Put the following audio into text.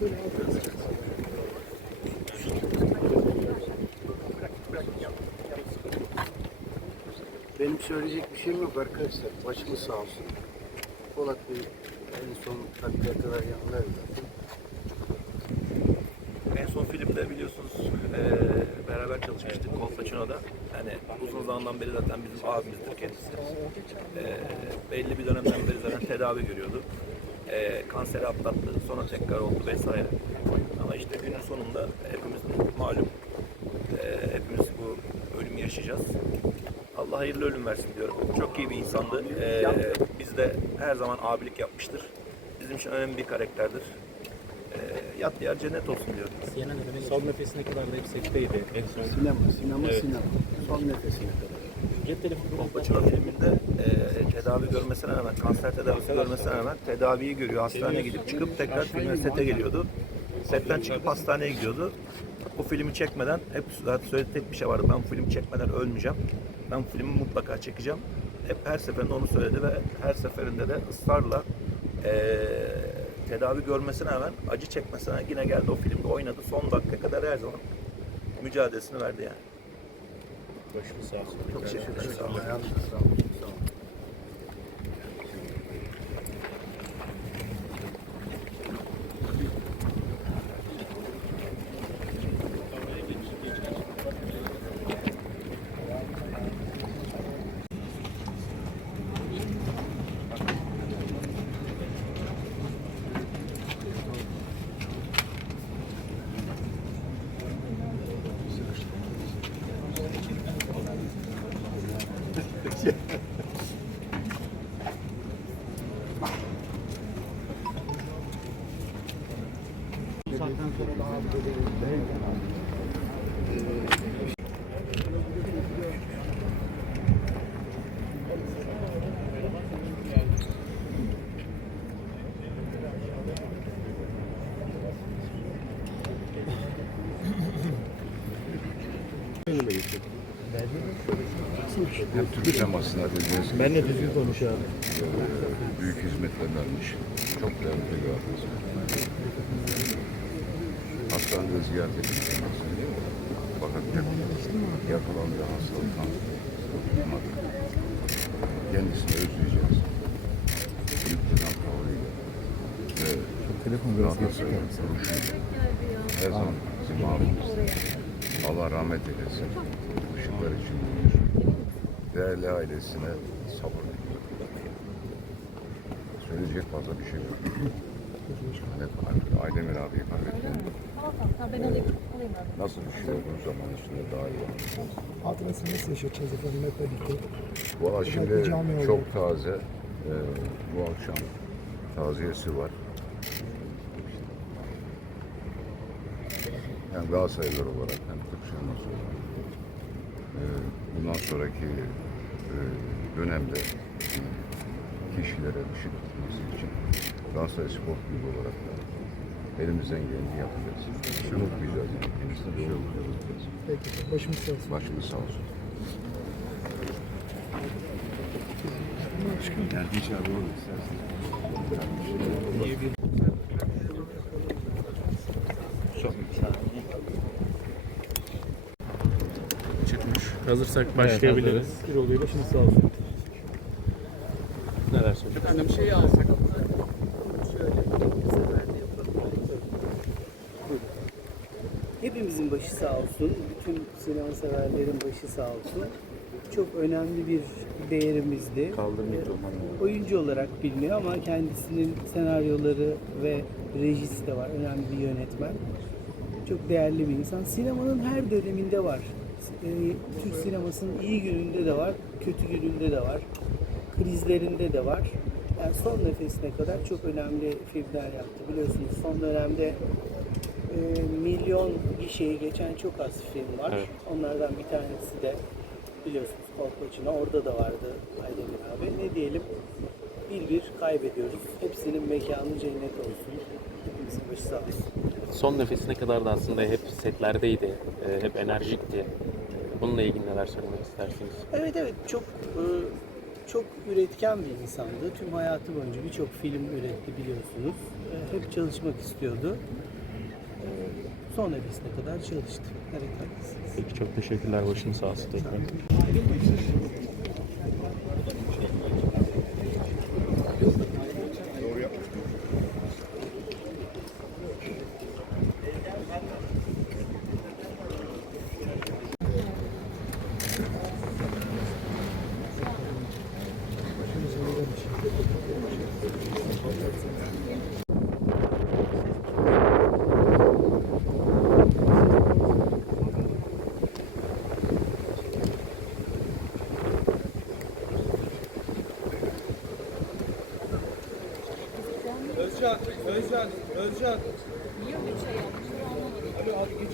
Benim söyleyecek bir şeyim yok arkadaşlar. Başımız sağ olsun. Polat Bey en son dakikaya kadar yanındaydı. En son filmde biliyorsunuz e, beraber çalışmıştık Kolpaçino'da. Yani uzun zamandan beri zaten bizim abimizdir kendisi. E, belli bir dönemden beri zaten tedavi görüyordu. Eee kanseri atlattı, sonra tekrar oldu vesaire. Ama işte günün sonunda hepimiz malum eee, hepimiz bu ölümü yaşayacağız. Allah hayırlı ölüm versin diyorum. Çok iyi bir insandı. Eee bizde her zaman abilik yapmıştır. Bizim için önemli bir karakterdir. Eee yat yer cennet olsun diyorum. Son nefesine kadar da hep setteydi. En son Sinema, sinema, Evet. sinema. Son nefesine kadar. Cep telefonu Kolpaçino filminde e, tedavi görmesine rağmen, kanser tedavisi görmesine rağmen tedaviyi görüyor. Hastaneye gidip çıkıp tekrar filme sete geliyordu. Setten çıkıp hastaneye gidiyordu. Bu filmi çekmeden hep zaten söylediği tek bir şey vardı. Ben bu filmi çekmeden ölmeyeceğim. Ben bu filmi mutlaka çekeceğim. Hep her seferinde onu söyledi ve her seferinde de ısrarla e, tedavi görmesine rağmen acı çekmesine yine geldi o filmde oynadı. Son dakika kadar her zaman mücadelesini verdi yani. Başımız sağ olsun. Çok teşekkür ederim. Sağ olun. Ayağınıza sağlık. Sağ olun. Saatten sonra daha böyle Türk sinemasına dediğiniz Ben de düzgün konuş büyük hizmetler vermiş. Çok değerli bir. Hastanede ziyaret ettik. Fakat yakalandığı hastalıktan kurtulamadı. Kendisini özleyeceğiz. Bir tavrıyla ve Galatasaray'ın duruşuyla her zaman bizim abimizdir. Allah rahmet eylesin. Işıklar için değerli ailesine sabır diliyorum. Söyleyecek fazla bir şey yok. Evet, Aydemir abiyi kaybettim. Tamam, ben alayım. Alayım ben. Nasıl düşünüyordunuz zaman içinde daha iyi anladınız? Hatırasını nasıl yaşayacağız efendim hep birlikte? Valla şimdi cami çok taze. Ee, bu akşam taziyesi var. Hem Galatasaraylılar olarak hem Türk sineması olarak. Ee, bundan sonraki e, dönemde e, kişilere ışık tutması için Galatasaray Spor Kulübü olarak da elimizden geleni yapacağız. Unutmayacağız yani. Kendisine bir şey olmayacağız. Peki efendim, başımız sağ olsun. Başımız sağ olsun. Çıkmış. Hazırsak başlayabiliriz. Bir oluyor başımız sağ olsun. Neler söyleyeceksiniz? Hepimizin başı sağ olsun. Bütün sinema severlerin başı sağ olsun. Çok önemli bir değerimizdi. Kaldır Ee, mikrofonu. Oyuncu olarak biliniyor ama kendisinin senaryoları ve rejisi de var. Önemli bir yönetmen. Çok değerli bir insan. Sinemanın her döneminde var. Ee, Türk sinemasının iyi gününde de var, kötü gününde de var. Krizlerinde de var. Yani son nefesine kadar çok önemli filmler yaptı. Biliyorsunuz son dönemde e, milyon gişeyi geçen çok az film var. Evet. Onlardan bir tanesi de biliyorsunuz Kolpaçino. Orada da vardı Aydemir abi. Ne diyelim? Bir bir kaybediyoruz. Hepsinin mekanı cennet olsun. Hepimizin başı sağ olsun. Son nefesine kadar da aslında hep setlerdeydi. Ee, Hep enerjikti. Ee, Bununla ilgili neler söylemek istersiniz? Evet evet çok e, çok üretken bir insandı. Tüm hayatı boyunca birçok film üretti biliyorsunuz. E, Hep çalışmak istiyordu. Son nefesine kadar çalıştı. Evet haklısınız. Peki çok teşekkürler. Başınız sağ olsun tekrar. Niye öyle bir şey yapmış? Bunu anlamadım.